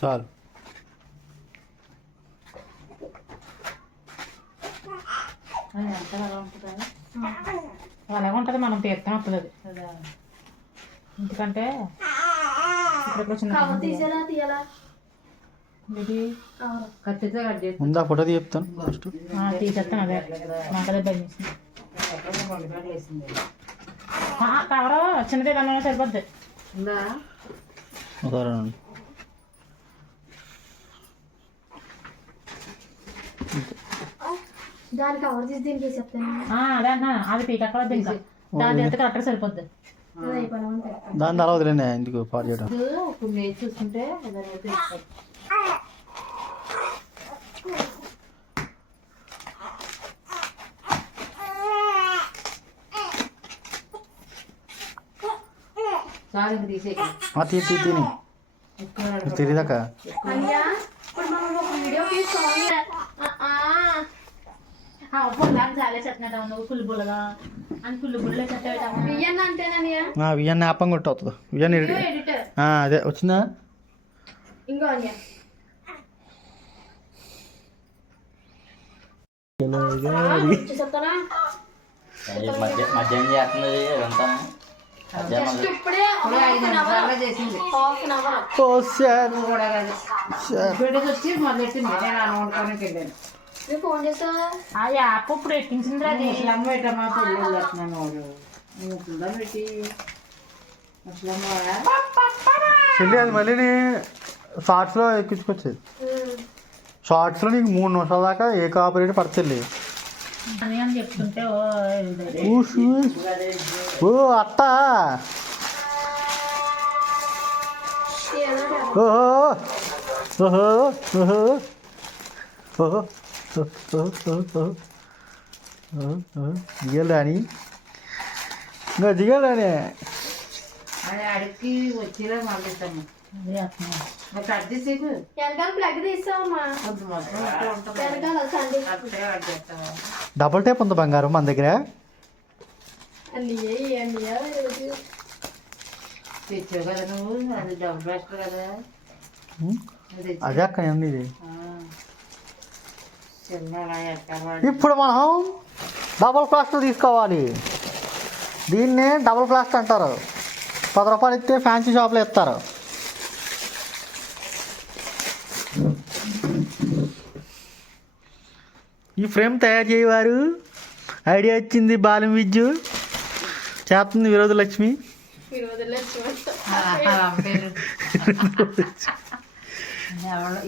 చాలు అలాగే ఉంటుంది. మనం తీర్థం వస్తుంది ఎందుకంటే ముందు ఆ ఫోటో తీస్తాను ఫస్ట్. తీసేస్తాను. అదే మాకదే భయం కవర్ చిన్నదే దానిలో సరిపోద్ది. దానికి కవర్ చేసి దీనికి చెప్తాను. అదే అన్న అది పీకక్కడ దాని ఎంత కరెక్ట్ సరిపోద్ది. దాని తర్వాత వదిలేనే ఎందుకు పాడు చేయడం. ఇప్పుడు నేను చూసుకుంటే తెలియదాక వియన్న ఆపం కొట్టు అవుతుంది. వియన్న అదే వచ్చిందా ఇంకో మధ్యాహ్నం చేస్తున్నది అదంతా ఫోన్ చేస్తా ఆ యాప్ ఇప్పుడు ఎక్కించింది. అది చెల్లి అది మళ్ళీ షార్ట్స్లో ఎక్కించుకొచ్చేది. షార్ట్స్లో నీకు 3 నిమిషాల దాకా ఏ కాపరేట్ పడుతుంది. చెప్తుంటే ఓ అత్త ఓహో ఓహో ఓహో ఓహో దిగలని ఇంకా దిగలని అడిగి వచ్చేలా పంపిస్తాము. ప్లగ్ తీస్తామమ్మా. డబుల్ టేప్ ఉంది బంగారం మన దగ్గర. తెచ్చావు కదా నువ్వు, అది డబుల్ ప్లాస్టర్ కదా. అదే అక్క ఇది. ఇప్పుడు మనం డబుల్ ప్లాస్టర్ తీసుకోవాలి. దీన్నే డబుల్ ప్లాస్టర్ అంటారు. 10 రూపాయలు ఇస్తే ఫ్యాన్సీ షాప్లో ఇస్తారు. ఈ ఫ్రేమ్ తయారు చేయవారు ఐడియా ఇచ్చింది బాలం విద్యు, చేస్తుంది విరోధలక్ష్మి.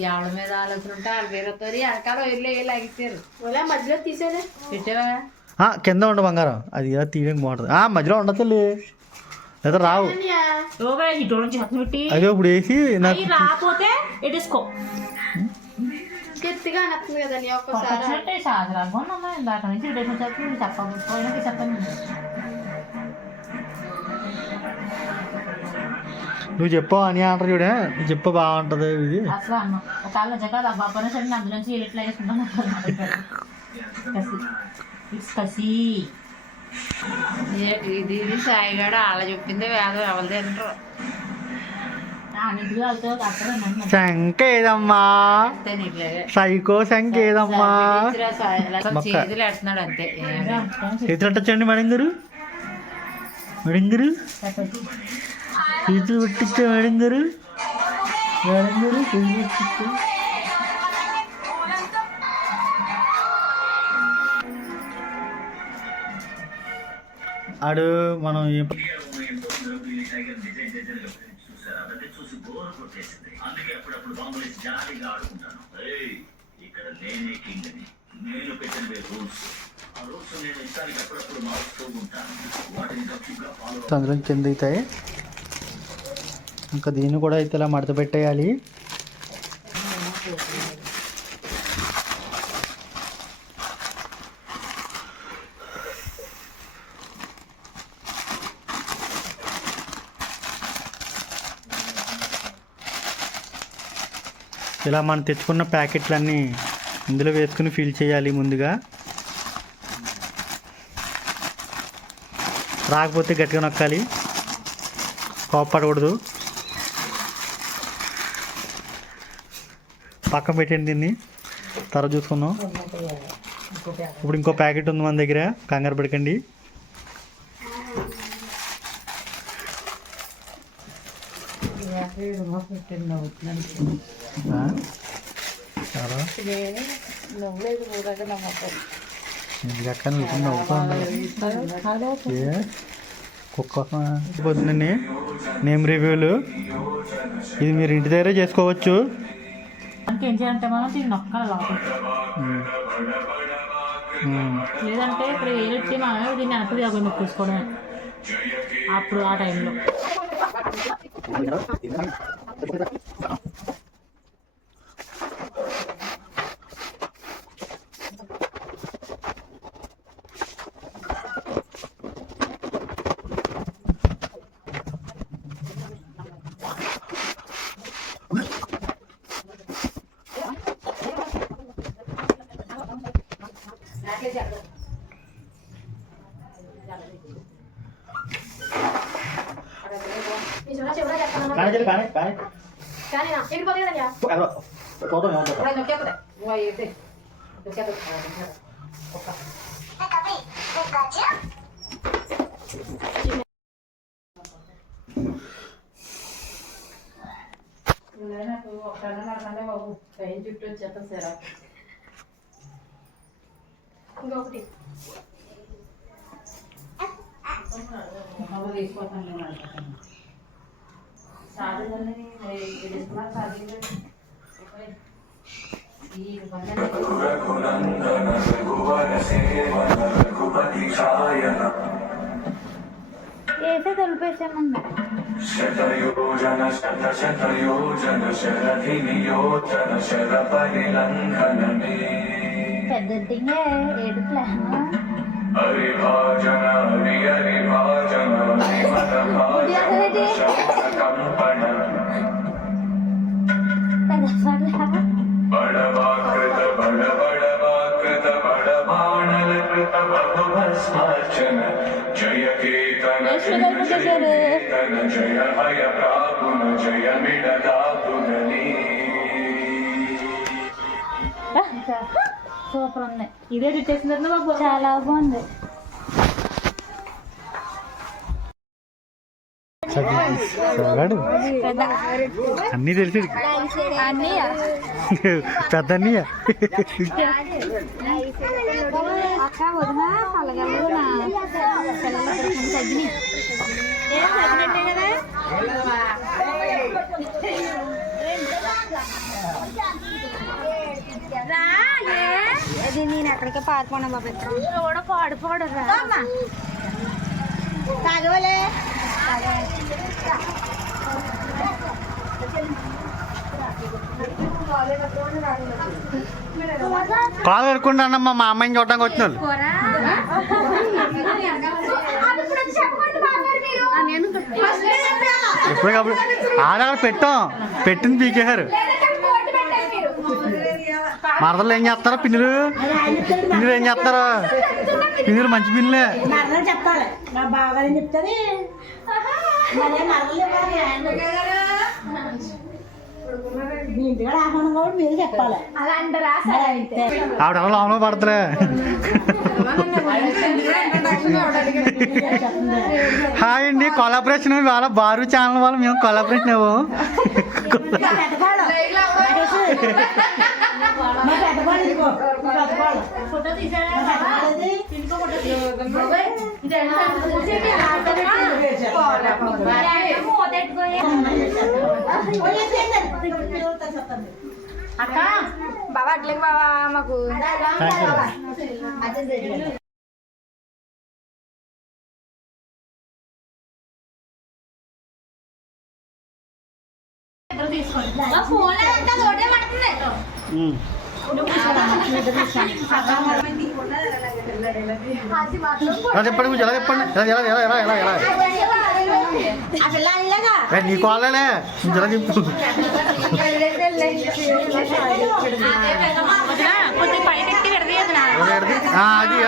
ఎవరి మీద ఆలోచన ఉంటే వాళ్ళ వేరేతో వెనకాల లాగిచ్చారు. మధ్యలో తీసేదే పెట్టావా? కింద ఉండ బంగారం అది తీయడానికి బాగుంటుంది. మధ్యలో ఉండదు లేదా రావు. అదే ఇప్పుడు వేసి నాకు రాకపోతే ఎటేసుకో. గట్టిగా నచ్చింది కదండి ఒక్కసారి. ఇందాక నుంచి చెప్పండి. నువ్వు చెప్పావు అని అంటారు చూడే, నువ్వు చెప్ప బాగుంటుంది ఇది. అసలు అన్న ఒకవేళ జగన్ బాబానే సరే అందులో నుంచి ఎట్లా వేసుకుంటాను. కసి ఇది సాయిగాడ అలా చెప్పిందే వేదం ఎవరు తింటారు. శంకేదమ్మా సైకో శంకేదమ్మా చేతులు ఎడుతున్నాడు అంతే. చేతులు పెట్టచ్చండి మేడం గారు. మేడం గారు చేతులు పెట్టించే మేడం గారు. మేడం గారు చేతులు పెట్టించే. ఆడు మనం అందులో కింద అవుతాయి. ఇంకా దీన్ని కూడా అయితే ఇలా మడత పెట్టేయాలి. ఇలా మనం తెచ్చుకున్న ప్యాకెట్లన్నీ ఇందులో వేసుకుని ఫిల్ చేయాలి ముందుగా. రాకపోతే గట్టిగా నొక్కాలి, కోప్పడకూడదు. పక్కన పెట్టండి దీన్ని, తర్వాత చూసుకుందాం. ఇప్పుడు ఇంకో ప్యాకెట్ ఉంది మన దగ్గర, కంగారు పడకండి. కుక్క పొద్దున్నండి నేమ్ రివ్యూలు, ఇది మీరు ఇంటి దగ్గరే చేసుకోవచ్చు. ఏం చేయాలంటే మనం దీన్ని నొక్కాలి లోపలికి, లేదంటే ఇప్పుడు వేరెట్టి మనం దీన్ని వెనక్కి అవి నొక్కేసుకోవడమే. అప్పుడు ఆ టైంలో చుట్టూ వచ్చేస్తాం సరే. ఇంకొకటి ఏసే తొలిపేసామన్నా శతయోజన శతశతయోజన శరధి నియోజన శర పరిలంఘనమే పెద్దంటింగే ఏడు ప్లాన్ హరిభాజన హరిభాజన హరిమత భాజన కంపణ బడవాకృత బడబడవాకృత బడబాణలకృత బహుభస్మార్చన జయ కేతన జయ కేతన జయ హయ ప్రాపున జయ మిడదాపునని. సూపర్ ఉంది, ఇదే తిట్టేసిందన్న బాబు. చాలా బాగుంది. అన్నీ తెలిసి పెద్ద అన్నయ్య. అక్క వదిన కలగలదు నా పిల్లలు తగ్గినాయి కదా. అది నేను ఎక్కడికి పారిపోనా బాబు, కూడా పాడిపోడు తాగవలే. కాలు కడుక్కుంటా అన్నమ్మా, మా అమ్మాయిని చూడడానికి వచ్చిన ఎప్పటికప్పుడు ఆడ పెట్టాం, పెట్టింది పీకేశారు. మరదలు ఏం చేస్తారా, పిన్నులు పిన్నులు ఏం చేస్తారా, పిన్నులు మంచి పిన్నులే. చెప్పాలి నా బాగా చెప్తుంది. ఇంటిగా ఆహ్వానం కూడా మీరు చెప్పాలి. అలా అంటారా? ఆవిడ లోపల పడతలే. హాయ్ అండి, కొలాబరేషన్ ఇవాళ బారు ఛానల్ వాళ్ళు మేము కొలాబరేషన్ ఇవ్వు. ఫోటో తీసారా? అక్క బాబా అట్లకి బాబా మాకు ఫోన్ ఒకటే పడుతుంది. చెప్పండి, ఎలా చెప్పండి, ఎలా ఎలా ఎలా ఎలా ఎలా ఆ పిల్ల అనలేదా నీ కాలేలే జర చెప్పు. కొద్దిగా పైన ఎక్కి విడదీయదు నా అది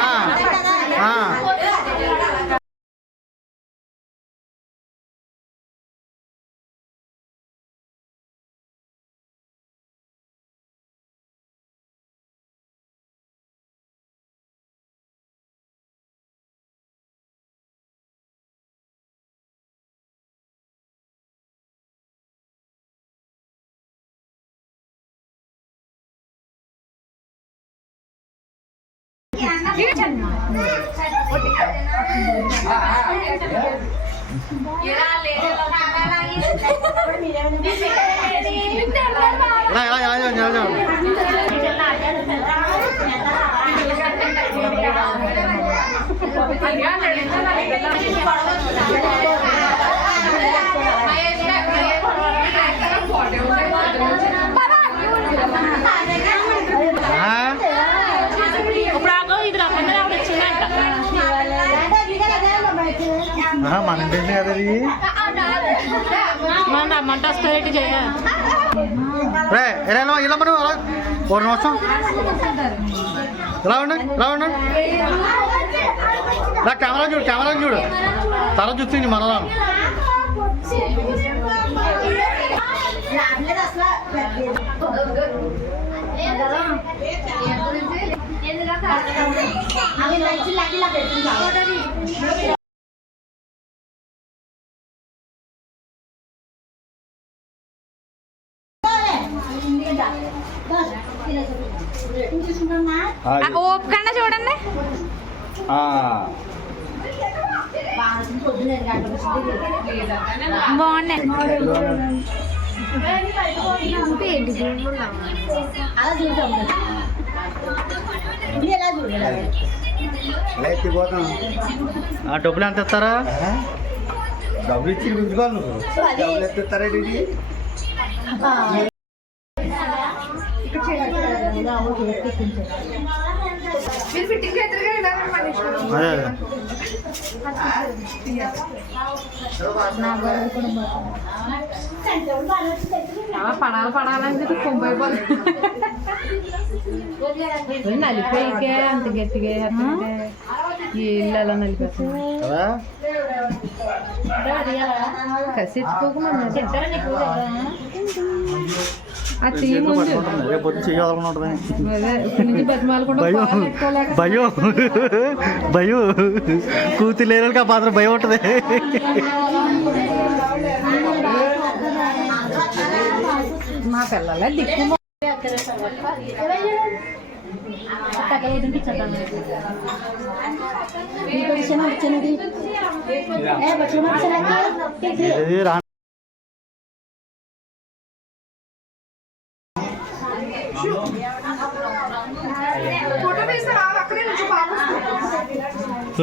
మన ఇంటి కదా ఇది. రమ్మంటే వస్తారేంటి చేయ ఇలా మనం అలా ఒక నిమిషం ఇలా ఉండండి ఇలా కెమెరా చూడు తల చూస్తుంది మనలా ఓపికంగా చూడండి. బాగున్నాయి. డబ్బులు ఎంత ఇస్తారా? డబ్బులు ఇచ్చి గుంజుకోవాలి నువ్వు. డబ్బులు ఎంత ఇస్తారేంటి? పడాలని చెప్పి నలిపోయికే అంత గట్టిగా ఈ ఇల్లు అలా నలిపేస్తుంది. కసిచ్చుకోకుండా భయం కూతురు లేని ఆ పాత్ర భయం ఉంటుంది. మా పిల్లలే దిక్కు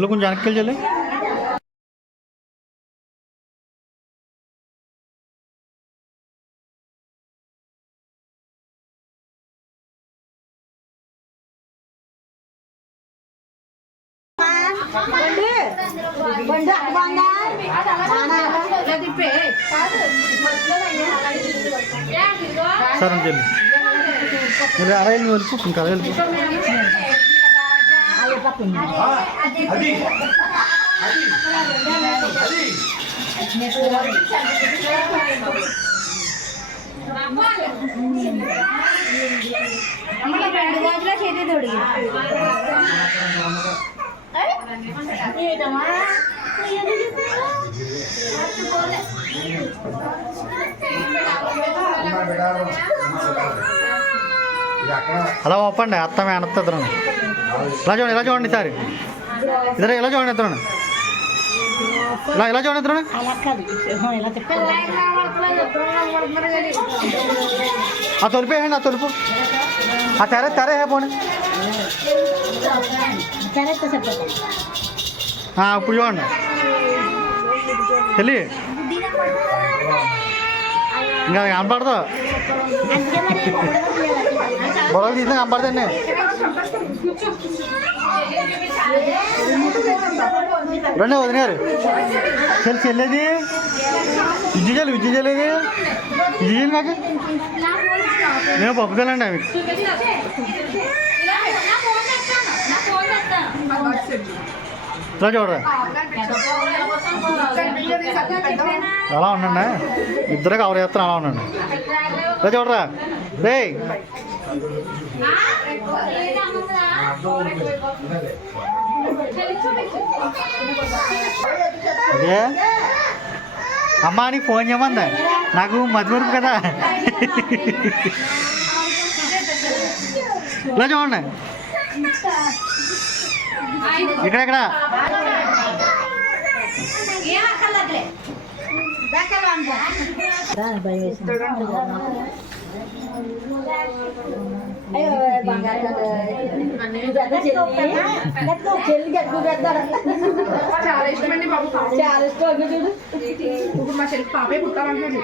కొంచెం వెనక్కి వెళ్ళి సరే అండి మీరు అలా వెళ్ళి వెళ్ళిపో ఇంకా అలా వెళ్ళిపో. చేతి తొడిగి అలా ఒప్పండి అత్త మేనత్త ఇద్దరు ఇలా చూడండి సార్ ఇద్దరు ఇలా చూడండి ఇద్దరు ఇలా చూడండి ఇద్దరు ఆ తొలిపేయండి ఆ తొలుపు ఆ తెరే పోండి ఇప్పుడు చూడండి వెళ్ళి ఇంకా కనపడదు గొడవ తీసిన కంపడుతుంది రెండే వదిలేరు చెల్లేది విద్య చెల్లేది నాకు నేను పంపుతానండి అవి ఇలా చూడరా అలా ఉండండి ఇద్దరు కవర్ చేస్తాను అలా ఉండండి ఇలా చూడరా రే అదే అమ్మా నీకు ఫోన్ చేయమందా నాకు మధ్యవరపు కదా ఇలా చూడండి ఇక్కడ చాలా ఇష్టమండి బాబు, చాలా ఇష్టం. చూడు ఇప్పుడు మా చెల్లి పాపే పుట్టాలంటాడు.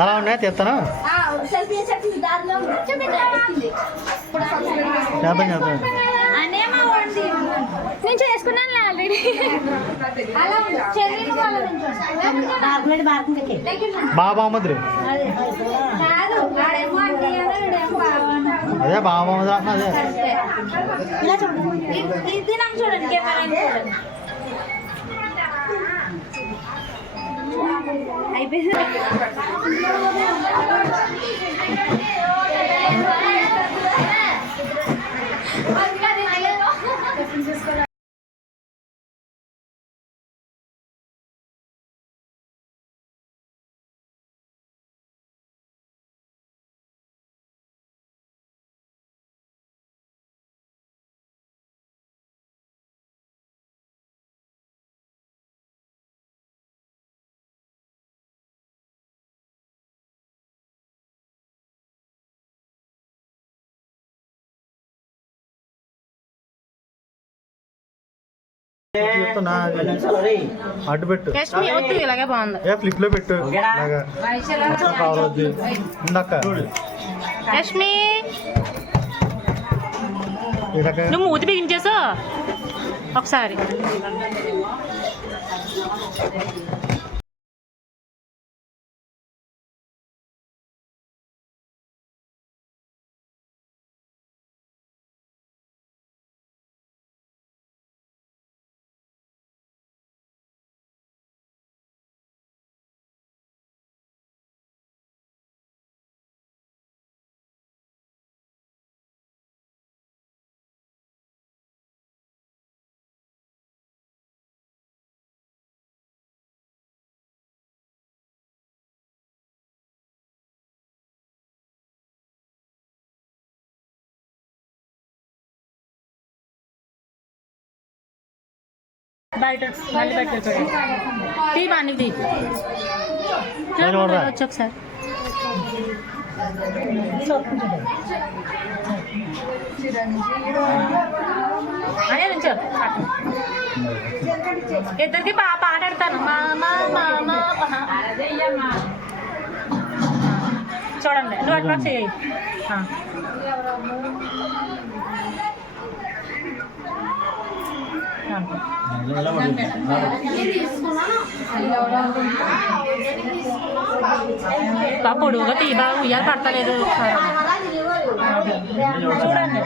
అలా ఉన్నాయి తెస్తాను చేద్దాం నేను చేసుకున్నాను ఆల్రెడీ. బాబామద్రి అదే బాబామద్రి అదే ఇది నాకు చూడండి కెమెరా అయిపోయింది. అడ్డు పెట్టు ఇలాగే బాగుంది. ఫ్లిప్ లో పెట్టు కావాలి ఇందాక రష్మి నువ్వు మూతి బిగించేసా ఒకసారి. బయట మళ్ళీ పెట్టు తీ బాగా తీ వచ్చి ఒకసారి అదే నుంచో ఇద్దరికి పాట ఆడతాను చూడండి నువ్వు అట్లా చేయి. పొడుగుగా తీ బాగా ఉయ్యాలు పడతలేదు చూడండి.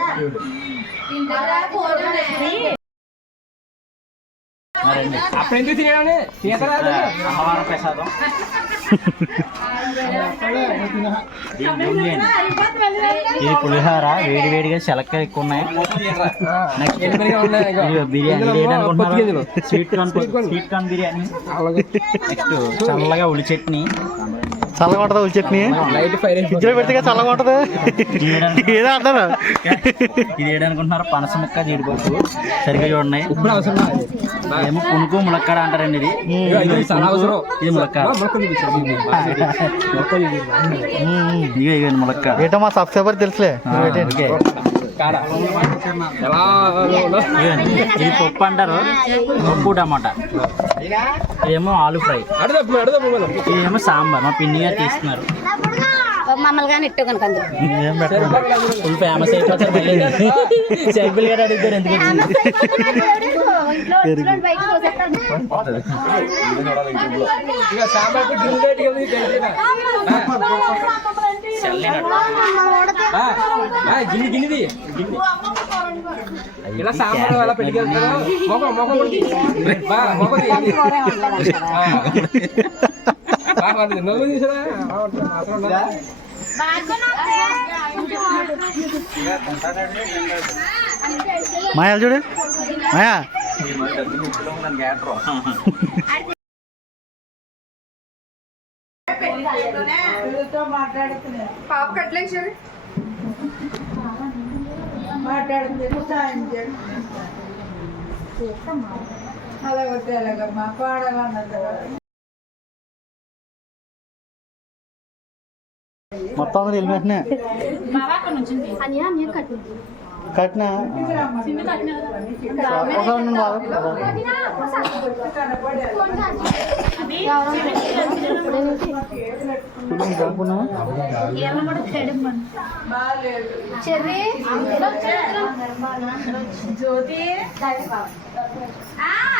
అప్పుడు తినగానే ఇది పులిహోర వేడి వేడిగా శలక్క ఎక్కువ ఉన్నాయి. Biryani sweet corn biryani, next చల్లగా ఉల్లి చట్నీ, చల్లగా ఉంటుందా ఉల్లి చట్నీ ఫ్రిడ్జ్లో పెడితే చల్లగా ఉంటుంది ఏదో అంటారు. ఇది ఏడనుకుంటున్నారు పనస ముక్క జీడిపప్పు సరిగ్గా చూడండి. ఏమో పునుకు ములక్కాడ అంటారండి. ఇది ములక్కాడ. ఇగో ములక్కాడ. ఏటో మా సబ్స్క్రైబర్ తెలుసులే. ఇది పప్పు అంటారు. పప్పు టమాటా. ఏమో ఆలు ఫ్రై. ఇదేమో సాంబార్. మా పిన్ని గారు తీస్తున్నారు. మమ్మల్ని కానీ ఇట్టు కనుక ఫుల్ ఫేమస్ అయిపోతారు. సైకిల్ గారు అడుగుతారు ఎందుకు ఇలా సాంబార్ అలా పెట్టుకెళ్తారు. మాయా చూడు మాయా. పాప కట్లేదు మాట్లాడుతుంది సాయం చేయండి అలాగే అలాగమ్మా పాడాలన్నది. మొత్తం అందరూ వెళ్ళి వెంటనే కట్టిన జ్యోతి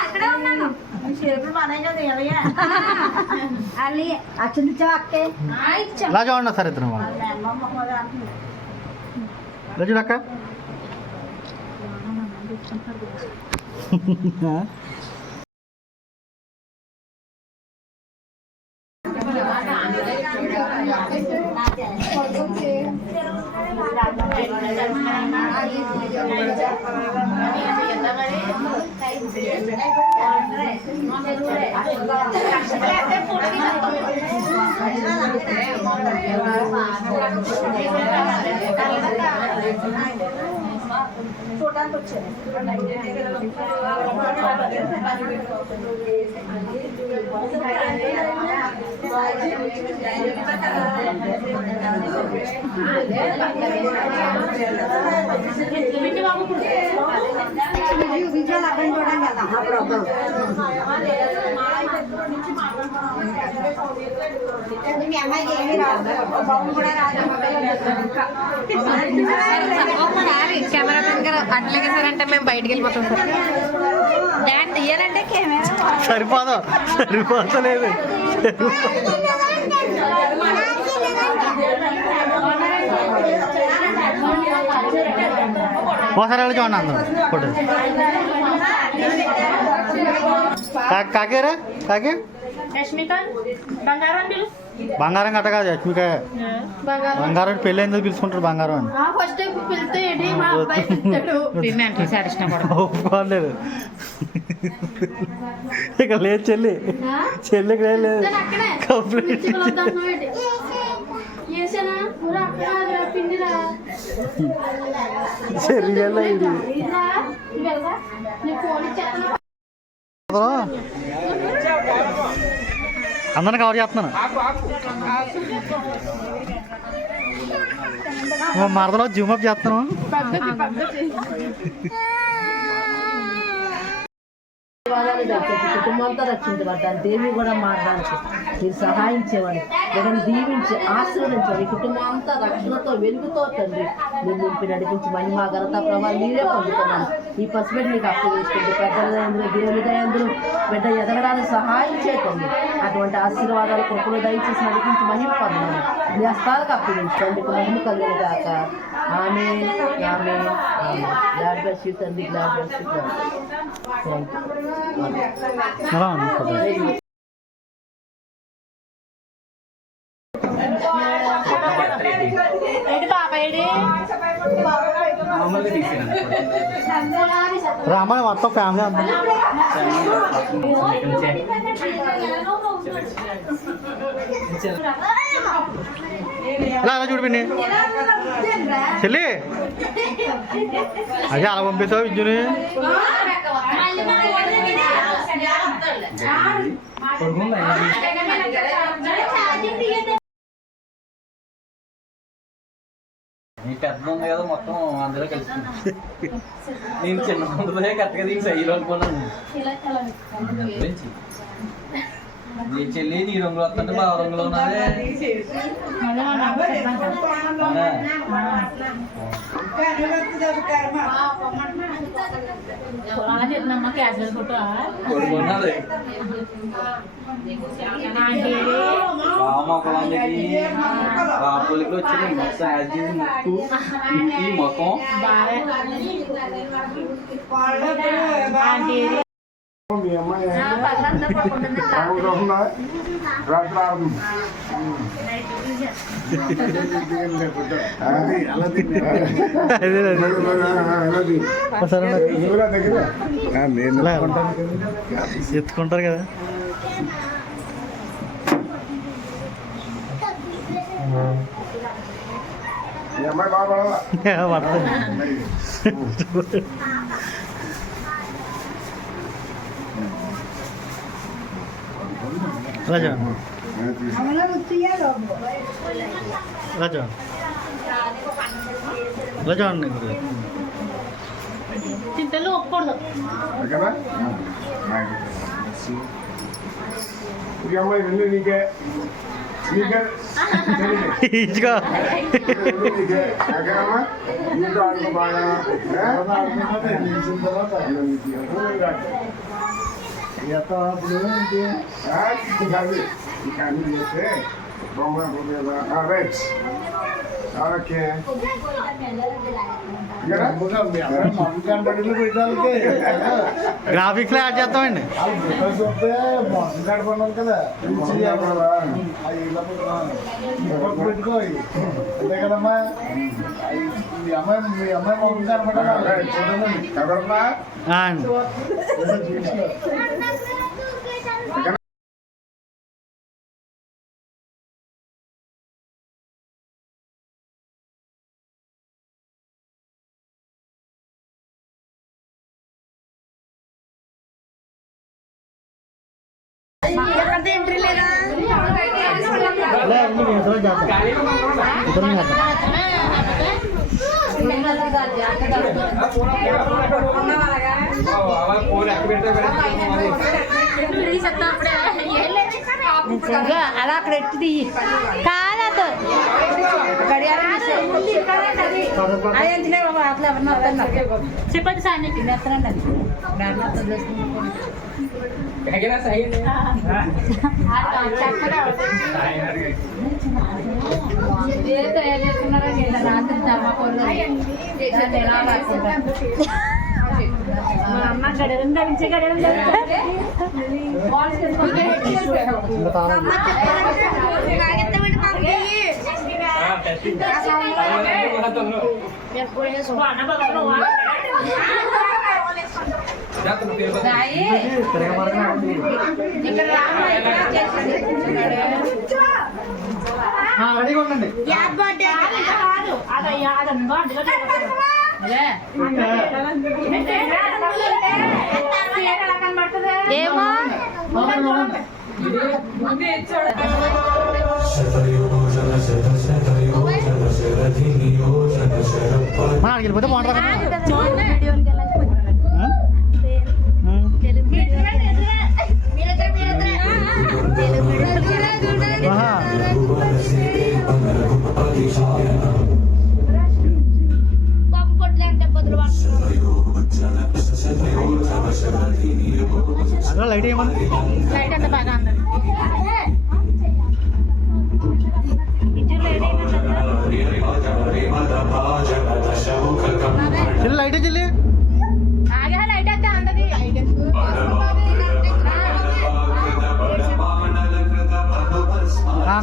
ఇక్కడే ఉన్నాను. అచ్చింది అక్కే ఇలా చూడండి సరే ఇద్దరు ఇలా చూడక్క. చూడడానికి వచ్చాను. విజయాలు అక్కడ చూడండి కదా ఆ ప్రాబ్లం. మీ అమ్మాయికి ఏమీ రాదు, బాబు కూడా రాదు. కెమెరా మ్యాన్ గారు అట్లాగే సార్ అంటే మేము బయటికి వెళ్ళిపోతాం సార్. డాన్స్ తీయాలంటే కెమెరా సరిపోతలేదు. ఒకసారి వెళ్ళి చూడండి అందరూ ఫోటో. కాకేరా కాకే రష్మిక బంగారం పిలు. బంగారం గట్ట కాదు రష్మిక. బంగారం పెళ్ళి ఎందుకు పిలుచుకుంటారు బంగారం అని. ఫస్ట్ పిలిస్తే మా అబ్బాయి ఒప్పుకోలేదు. ఇక లేదు చెల్లి. చెల్లికి లేదు కంప్లీట్. చెల్లి ఇది అందరిని కవర్ చేస్తున్నాను. మరదలో జూమ్ అప్ చేస్తున్నాను. కుటుంబంతో రక్షించబడ్డాను. దేవి కూడా మారడానికి మీరు సహాయం చేయండి. వీళ్ళని దీవించి ఆశీర్వదించండి. ఈ కుటుంబం అంతా రక్షణతో వెలుగుతో తండ్రి మీరు నింపి నడిపించి మహిమ ఘనత ప్రభావం మీరే పొందుతున్నాను. ఈ పసిబిడ్డ మీకు అప్పగించుకుంటే పెద్దలందరూ దేవునిదయందరూ బిడ్డ ఎదగడానికి సహాయం చేయకండి. అటువంటి ఆశీర్వాదాలు కృపలు దయచేసి నడిపించి మహిమ పొందాను. మీ హస్తాలకు అప్పగించుకోండి. మహిమ కలిగిన కాక ఆమె ఆమె గ్లాడ్ బ్లెస్ యూ తండ్రి. Glad bless you thank you. Ramayana మొత్తం ఫ్యామిలీ అంతా ఇలా అలా చూడు పిన్ని చెల్లి అదే అలా పంపిస్తావు విద్యుని నీ పెద్ద ఉంది కదా మొత్తం అందులో కలిసి నేను చిన్న ముందులే కరెక్ట్గా దీనికి సైజు అనుకున్నాను గురించి నీ చెల్లి నీ రంగులో వస్తుంటే బాగా రంగులో ఉన్నదే అలా చెప్పినమ్మా క్యాజువల్ ఫోటో కొడుకున్నది బాబులకి వచ్చింది మొత్తం యాజ్ ముక్కు ఈ ముఖం మీ అమ్మాయి రాత్రి ఎత్తుకుంటారు కదా మీ అమ్మాయి బాగా రాజా రాజా రాజా అండి చింతలు ఒక్కకూడదు కదా మీ అమ్మాయి రెండు నీకే నీకే ఇదిగో నీకే అక్కడమ్మా నీతో ఆడుకో బాగా అప్పుడు చేస్తే రైట్ ఓకే గ్రాఫిక్స్ లో యాడ్ చేస్తామండి కదా పెట్టుకో అంతే కదమ్మా మీ అమ్మాయి మొహం కనపడాలి కదమ్మా ఎంట్రీ లేదా అలా అక్కడ ఎట్టి కాదు గడియారం అట్లా ఎవరిని చెప్పండి సార్ నీకు తయారు చేసుకున్నారా రాత్రి మా అమ్మ గడడం ధరించే గడడం రెడీగా ఉండండి ఏమో మన అడిగి వెళ్ళిపోతే బాగుంటుంది అదే లైట్ ఏమన్నా లైట్ అంత బాగా అందదు చెల్లి లైట్ చెల్లి లైట్ అయితే అందది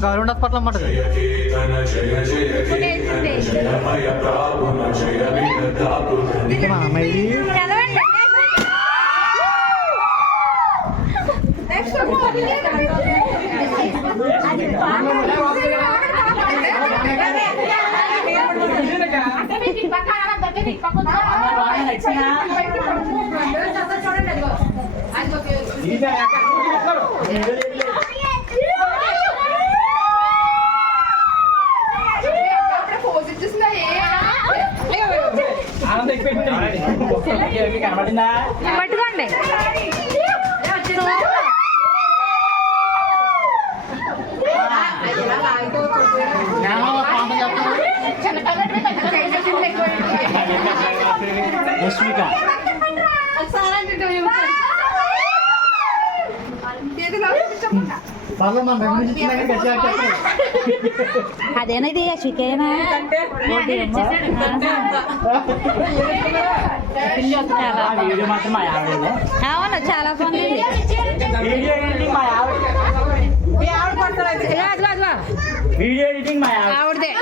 గవర్నమెంట్ హాస్పిటల్ అన్నమాట మా అమ్మాయి నెక్స్ట్ కనబడిందా? పట్టుకోండి. రష్మిక పర్లేదు మనం రెవెన్యూ ఇచ్చినాక గట్టిగా చెప్పండి. అదేనా ఇది చికెన్ వీడియో మాత్రం మా ఆవిడ అవును చాలా బాగుంది. వీడియో ఎడిటింగ్ మా ఆవిడ వీడియో ఎడిటింగ్ మా ఆవిడ ఆవిడదే.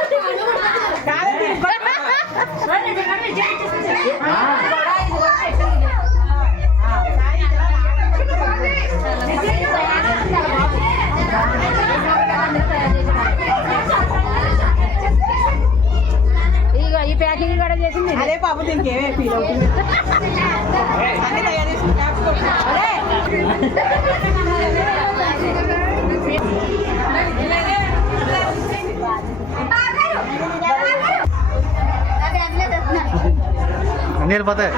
ఇదిగో ఈ ప్యాకింగ్ కూడా చేసింది. అదే పాప ఇంకేమే ఫీల్ అవుతుంది. అన్ని తయారు చేసి అన్నీ వెళ్ళిపోతాయి.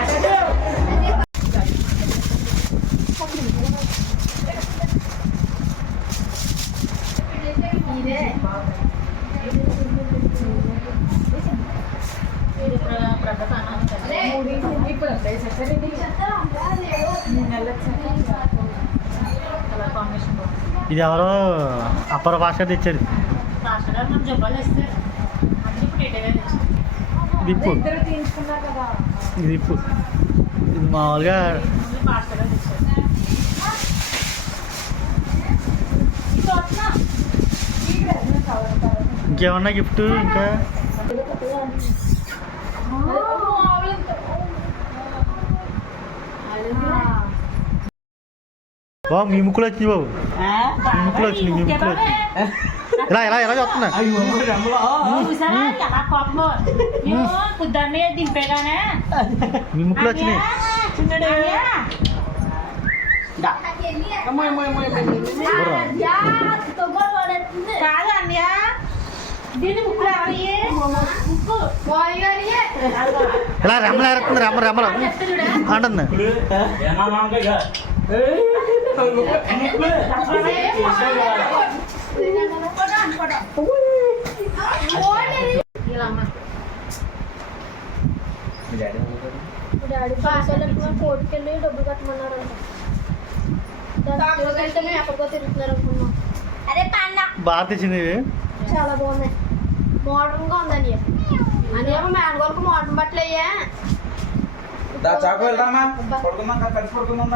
ఇది ఎవరో అప్పర భాష తెచ్చాడు. ఇది ఇప్పు ఇది ఇప్పు ఇది మామూలుగా ఇంకేమన్నా గిఫ్ట్ ఇంకా బాబు మీ ముక్కులు వచ్చినాయి బాబు, మీ ముక్కులు వచ్చినాయి, మీ ముక్కులు వచ్చినాయి. ఇలా ఇలా ఇలా చూస్తున్నా. పొద్దున్నే దింపేగానే మీ ముక్కులు వచ్చినాయి. కాదు అన్నయ్య దీన్ని ముక్కులు ఇలా రెమ్మలు ఎరుతుంది, రెమ్మలు రెమ్మలు అంటుంది. కోర్టుకెళ్ళి డబ్బులు కట్టమన్నారంట. మేము ఎక్కడికో తిరుగుతున్నారు అనుకున్నాం. అదే పాండా బాగా తెచ్చింది ఇవి. చాలా బాగున్నాయి, మోడర్న్ గా ఉందని అదేమో మేనగోళ్ళకు మోడర్న్ బట్టలు అయ్యా. చాకు వెళ్దామా పడుకుందాం కలిసి పడుకుందాం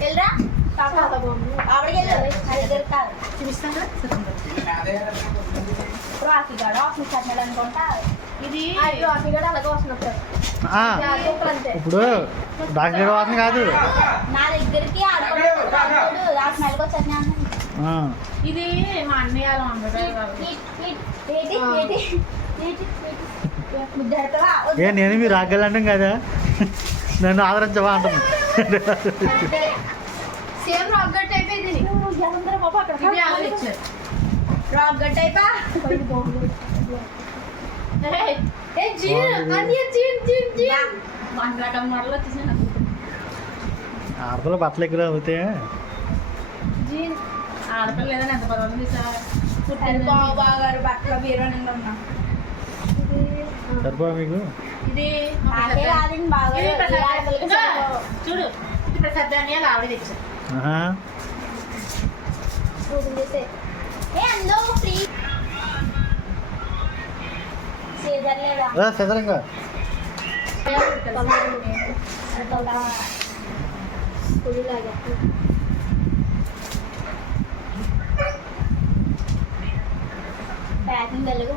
వెళ్ళరా రాఖీ గడ ఆఫీస్ కట్టినాడు అనుకుంటా. ఇది రాఖీ గడ అలాగే వస్తున్నప్పుడు ఇప్పుడు డాక్టర్ వాసన కాదు. నా దగ్గరికి స్మెల్కి వచ్చేసిన ఇది మా అన్నయ్య ఏ నేను మీరు రాగలంటాం కదా, నన్ను ఆదరించవా అంటున్నా. సేమ్ రాక్ గట్ టైప్ ఇది. రాక్ గట్ టైపా ఆడపిల్ల బట్టలు ఎక్కువ అవుతే ఆడపిల్ల లేదని ఎంత పర్వాలేదు సార్. బాగారు బట్టల బీరో నిండా ఉన్నా. సరిపో మీకు ఇది చూడు ఇది ప్రసాద్ ధాన్యాలు ఆవిడ తెచ్చారు. సదరంగా ప్యాకింగ్ తెలుగు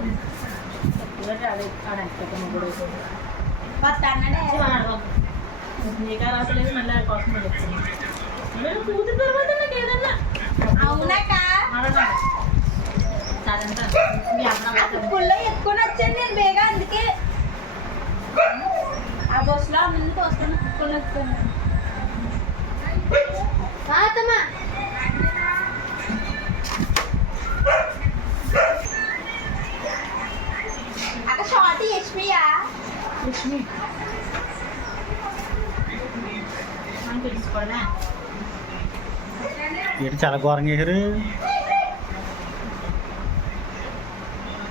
పుల్ల ఎక్కువ నచ్చాను నేను బేగా, అందుకే బస్సులో ముందు తోసుకొని వస్తాను. అత్తమ్మ అక్కడ షార్ట్ యశ్మియా మనం తెలుసుకోవడమే. ఏంటి చాలా ఘోరంగా చేశారు.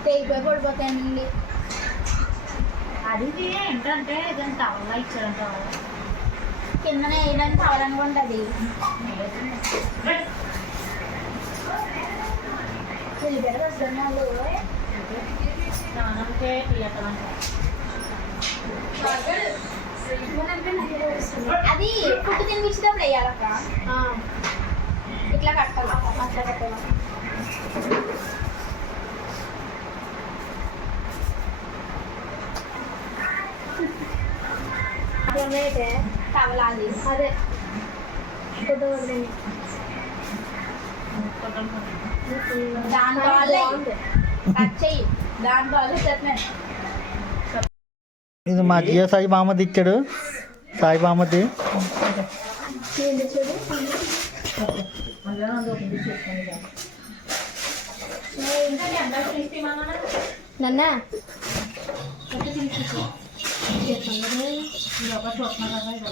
తెగిపోయి పడిపోతాయండి. అది ఇది ఏంటంటే దాన్ని టవల్లా ఇచ్చారంట. కిందనే వేయడానికి కావాలనుకుంటుంది. స్నానంకే తీయటమంట. అది పుట్టు తినిపించేటప్పుడు వేయాలక్క. ఇట్లా కట్టాలి, అట్లా కట్టాలి. ఏమైతే తవలాలి. అదే దాంట్లో కట్ చెయ్యి, దాంట్లో చెప్పినాను. ఇది మా జియో సాయి బామ్మది ఇచ్చాడు. సాయి బామ్మది నన్న చూస్తున్నా కదా.